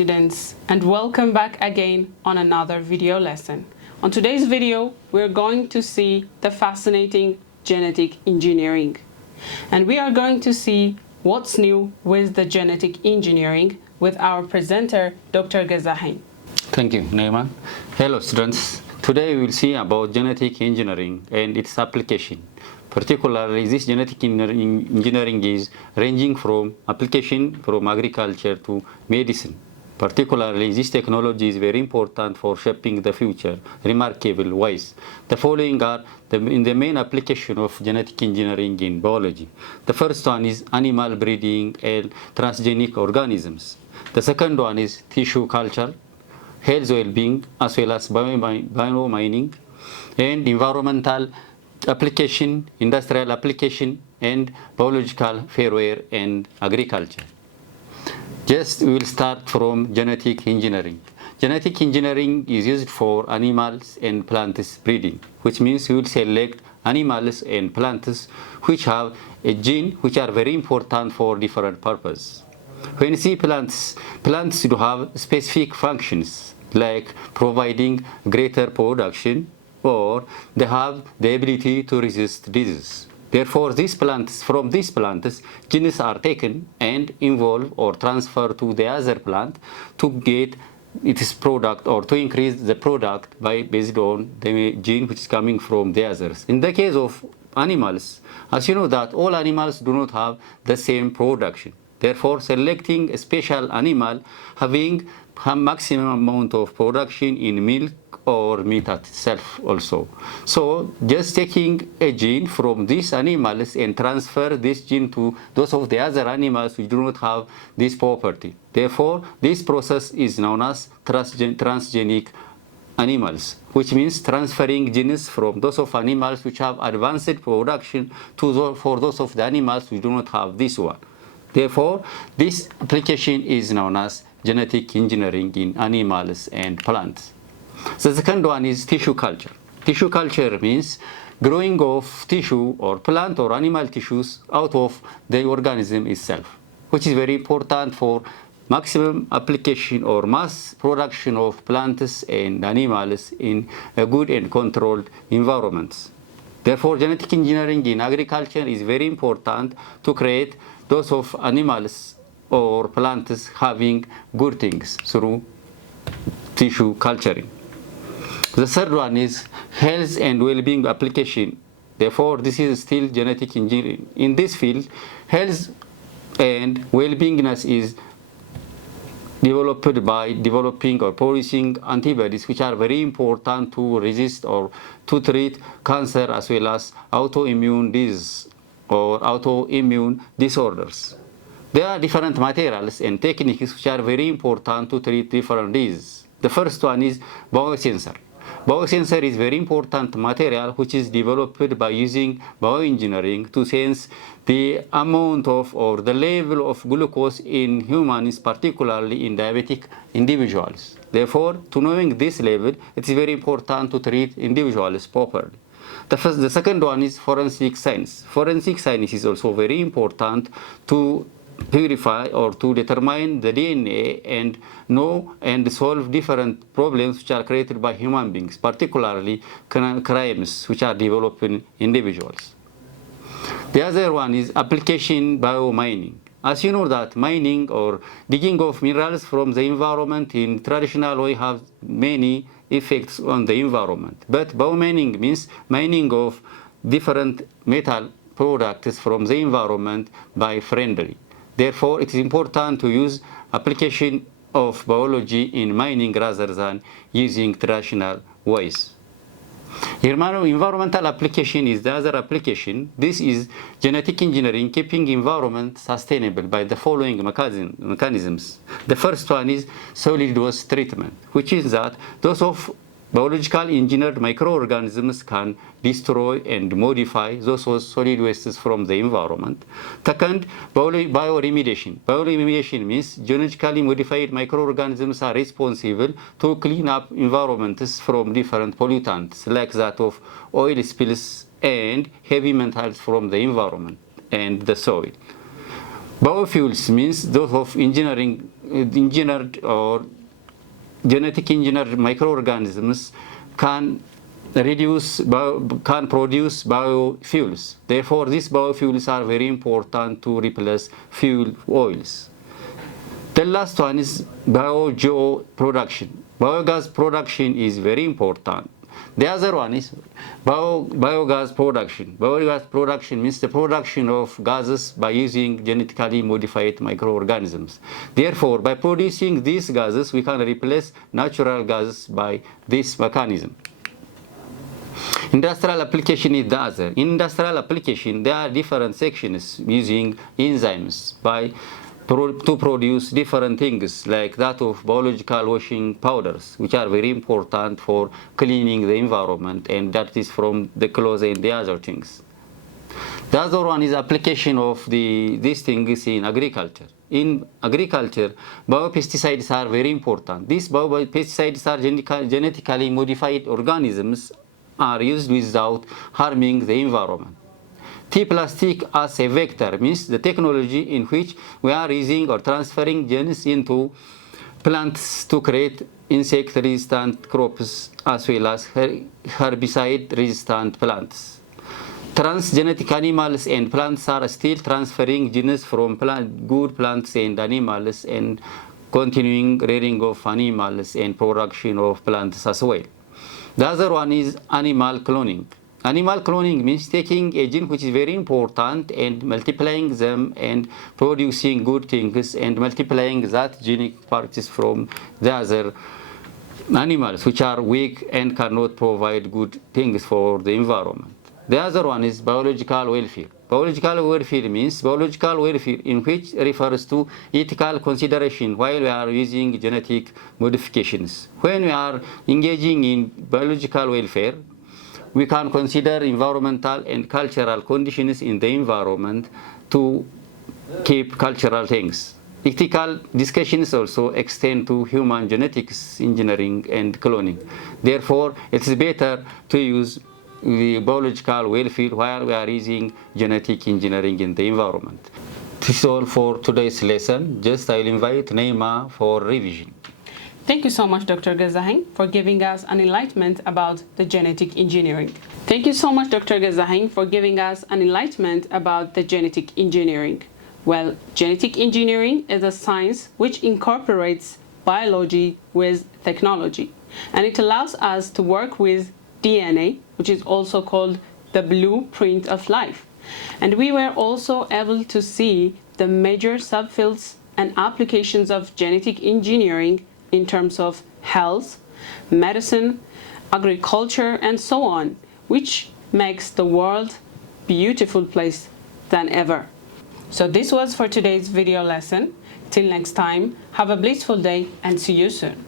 students, and welcome back again on another video lesson. On today's video, we're going to see the fascinating genetic engineering. And we are going to see what's new with the genetic engineering with our presenter, Dr. Gazahin. Thank you, Naima. Hello, students. Today we will see about genetic engineering and its application. Particularly, this genetic engineering is ranging from application from agriculture to medicine. Particularly, this technology is very important for shaping the future remarkable ways. The following are the main application of genetic engineering in biology. The first one is animal breeding and transgenic organisms. The second one is tissue culture, health well-being, as well as biomining, and environmental application, industrial application, and biological fairware and agriculture. Just we will start from genetic engineering. Genetic engineering is used for animals and plants breeding, which means we will select animals and plants which have a gene which are very important for different purposes. When you see plants do have specific functions like providing greater production, or they have the ability to resist disease. Therefore, from these plants, genes are taken and involved or transferred to the other plant to get its product or to increase the product based on the gene which is coming from the others. In the case of animals, as you know that all animals do not have the same production. Therefore, selecting a special animal having a maximum amount of production in milk or meat itself also. So just taking a gene from these animals and transfer this gene to those of the other animals which do not have this property. Therefore, this process is known as transgenic animals, which means transferring genes from those of animals which have advanced production for those of the animals which do not have this one. Therefore, this application is known as genetic engineering in animals and plants. The second one is tissue culture. Tissue culture means growing of tissue or plant or animal tissues out of the organism itself, which is very important for maximum application or mass production of plants and animals in a good and controlled environments. Therefore, genetic engineering in agriculture is very important to create those of animals or plants having good things through tissue culturing. The third one is health and well-being application. Therefore, this is still genetic engineering. In this field, health and well-beingness is developed by developing or producing antibodies which are very important to resist or to treat cancer as well as autoimmune disease or autoimmune disorders. There are different materials and techniques which are very important to treat different diseases. The first one is biosensor. Biosensor is very important material which is developed by using bioengineering to sense the amount of or the level of glucose in humans, particularly in diabetic individuals. Therefore, to knowing this level, it is very important to treat individuals properly. The second one is forensic science. Forensic science is also very important to purify or to determine the DNA and know and solve different problems which are created by human beings, particularly crimes which are developed in individuals. The other one is application biomining. As you know that mining or digging of minerals from the environment in traditional way have many effects on the environment. But biomining means mining of different metal products from the environment by friendly. Therefore, it is important to use application of biology in mining rather than using traditional ways. Environmental application is the other application. This is genetic engineering keeping environment sustainable by the following mechanisms. The first one is solid waste treatment, which is that those of biological engineered microorganisms can destroy and modify those solid wastes from the environment. Second, bioremediation. Bioremediation means genetically modified microorganisms are responsible to clean up environments from different pollutants like that of oil spills and heavy metals from the environment and the soil. Biofuels means those of engineered or genetic engineered microorganisms can can produce biofuels. Therefore, these biofuels are very important to replace fuel oils. The last one is biogas production. Biogas production is very important. The other one is biogas production. Biogas production means the production of gases by using genetically modified microorganisms. Therefore, by producing these gases, we can replace natural gases by this mechanism. Industrial application is the other. In industrial application, there are different sections using enzymes to produce different things, like that of biological washing powders, which are very important for cleaning the environment, and that is from the clothes and the other things. The other one is application of these things in agriculture. In agriculture, biopesticides are very important. These biopesticides are genetically modified organisms are used without harming the environment. T-plastic as a vector means the technology in which we are using or transferring genes into plants to create insect-resistant crops as well as herbicide-resistant plants. Transgenic animals and plants are still transferring genes from good plants and animals and continuing rearing of animals and production of plants as well. The other one is animal cloning. Animal cloning means taking a gene which is very important and multiplying them and producing good things and multiplying that genic parts from the other animals which are weak and cannot provide good things for the environment. The other one is biological welfare. Biological welfare means biological welfare in which refers to ethical consideration while we are using genetic modifications. When we are engaging in biological welfare, we can consider environmental and cultural conditions in the environment to keep cultural things. Ethical discussions also extend to human genetics, engineering, and cloning. Therefore, it is better to use the biological welfare while we are using genetic engineering in the environment. This is all for today's lesson. Just I'll invite Neema for revision. Thank you so much, Dr. Gazahin, for giving us an enlightenment about the genetic engineering. Thank you so much, Dr. Gazahin, for giving us an enlightenment about the genetic engineering. Well, genetic engineering is a science which incorporates biology with technology, and it allows us to work with DNA, which is also called the blueprint of life. And we were also able to see the major subfields and applications of genetic engineering in terms of health, medicine, agriculture, and so on, which makes the world a beautiful place than ever. So this was for today's video lesson. Till next time, have a blissful day and see you soon.